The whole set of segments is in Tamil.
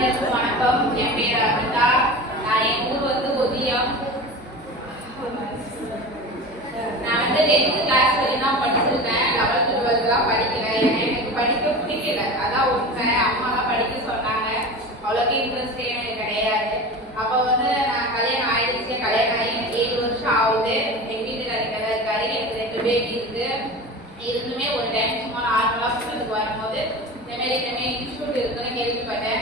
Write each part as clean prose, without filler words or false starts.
அனைவருக்கும் வணக்கம். என் பேர் அமிதா. நான் என் ஊர் வந்து ஒதியம். நான் வந்து 10th கிளாஸ் வரையும் தான் படிச்சிருக்கேன். 11th 12th படிக்கல. எனக்கு படிக்க பிடிக்கல. அதான் உண்மை. அம்மாலாம் படிக்க சொன்னாங்க. அவ்வளோக்கு இன்ட்ரெஸ்டே எனக்கு கிடையாது. அப்போ வந்து நான் கல்யாணம் ஆயிடுச்சு. கல்யாணம் ஆகி 7 வருஷம் ஆகுது. எங்கள் வீட்டுக்காரங்க இருக்காரு. எனக்கு 2 பேபி இருக்கு. இருந்துமே ஒரு டைம் சும்மா நார்மலாக ஸ்கூலுக்கு வரும்போது இந்த மாதிரி இன்ஸ்டியூட் இருக்குன்னு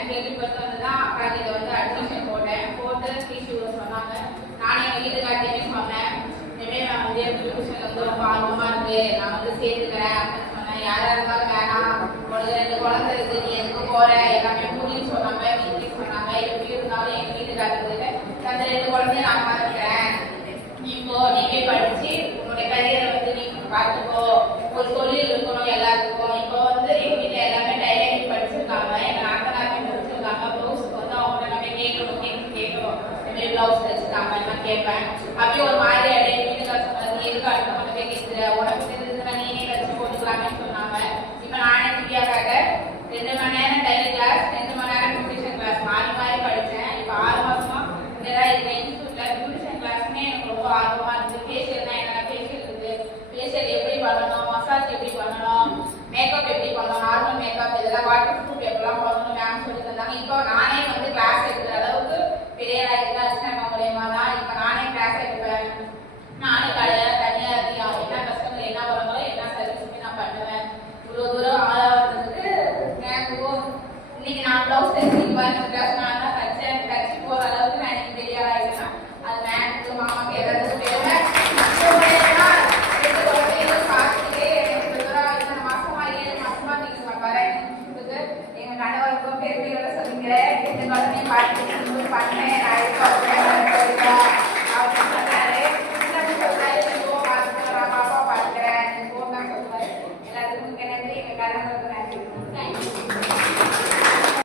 கேள்விப்பட்டு வந்து தான் அக்கா இதை வந்து அட்மிஷன் போட்டு ஃபீஸ் சொன்னாங்க. நானும் எங்கள் வீட்டுக்கார்ட்டையுமே சொன்னேன். இனிமேல் நான் வந்து டியூஷன் வந்து ரொம்ப ஆர்வமாக இருக்கு, நான் வந்து சேர்த்துக்கிறேன் அப்படின்னு சொன்னேன். யாராக இருந்தாலும் வேணாம், உனக்கு 2 குழந்தை இருக்கு, நீ எதுக்கு போற, எல்லாமே புரியுன்னு சொன்னாங்க. வீட்டுக்கு சொன்னாங்க. எப்படி இருந்தாலும் எங்கள் வீட்டுக்காரருக்கு அந்த 2 குழந்தைய நான் பார்த்துக்கிறேன், நீ படிச்சு உன்னுடைய கரியரை வந்து நீ பார்த்துக்கோ, ஒரு தொழில் இருக்கணும் எல்லாத்துக்கும். இப்போ வந்து எங்க வீட்டுல எல்லாமே டைலரிங் படிச்சிருக்காங்க. எங்க நாத்தனாருமே முடிச்சிருக்காங்க. ப்ளவுஸ்க்கு வந்து அவங்க நம்ம கேட்கணும் இந்த மாதிரி ப்ளவுஸ் தைச்சிருக்காங்க நான் கேட்பேன். அப்படியே ஒரு மாதிரி அடைய வீட்டுக்கார சொன்னது, நீ எதுக்கு அடுத்த மட்டுமே கேட்குற, உனக்கு தெரிஞ்சதுன்னா நீனே தைச்சு போட்டுக்கலாம்னு சொன்னாங்க. இப்போ நானே ஃப்ரீயாக்காக 2 மணி நேரம் டைலர் கிளாஸ், 2 மணி நேரம் பியூட்டிஷன் கிளாஸ் மாறி மாறி படித்தேன். இப்போ 6 மாசமா இதெல்லாம் இருக்கேன். இன்ஸ்டியூட்ல பியூட்டிஷன் கிளாஸ்மே எனக்கு ரொம்ப ஆர்வமா இருந்துச்சு. ஃபேஷியல்னா என்னென்ன ஃபேஷியல் இருக்கு, ஃபேஷியல் எப்படி பண்ணணும், மசாஜ் எப்படி பண்ணணும், மேக்கப் எப்படி பண்ணணும், நார்மல் மேக்கப் இதெல்லாம் வாட்டர் ப்ரூஃப் எப்பெல்லாம் பண்ணணும் மேம் சொல்லி தந்தாங்க. இப்போ நானே வந்து கிளாஸ் எடுக்கிற அளவுக்கு பெரிய இருக்கா அசிஸ்டன்ட் மூலியமா தான் இப்போ நானே கிளாஸ் எடுப்பேன். நானே கடையில் தனியாக இருக்கேன். என்ன கஸ்டமர் என்ன வராங்களோ என்ன சர்வீஸுமே நான் பண்ணுவேன். இவ்வளோ தூரம் ஆளாகிறதுக்கு இன்னைக்கு நான் ப்ளவுஸ் தைச்சு நான் தான் தச்சு போகிற அளவுக்கு நான் எனக்கு பெரிய ஆளாயிருக்கேன். அது மேம்க்கு மாமாக்கு எல்லாத்துக்கும் தெரியும். எங்க கணவருக்கும் பெருமையோட சொல்லிக்கிறேன். 2 குழந்தையும் பண்ணேன். அவர் சொன்னாரு, பாப்பா பார்க்கிறேன் எல்லாத்துக்கும் நன்றி. எங்க கணவருக்கு நன்றி. தேங்க்யூ.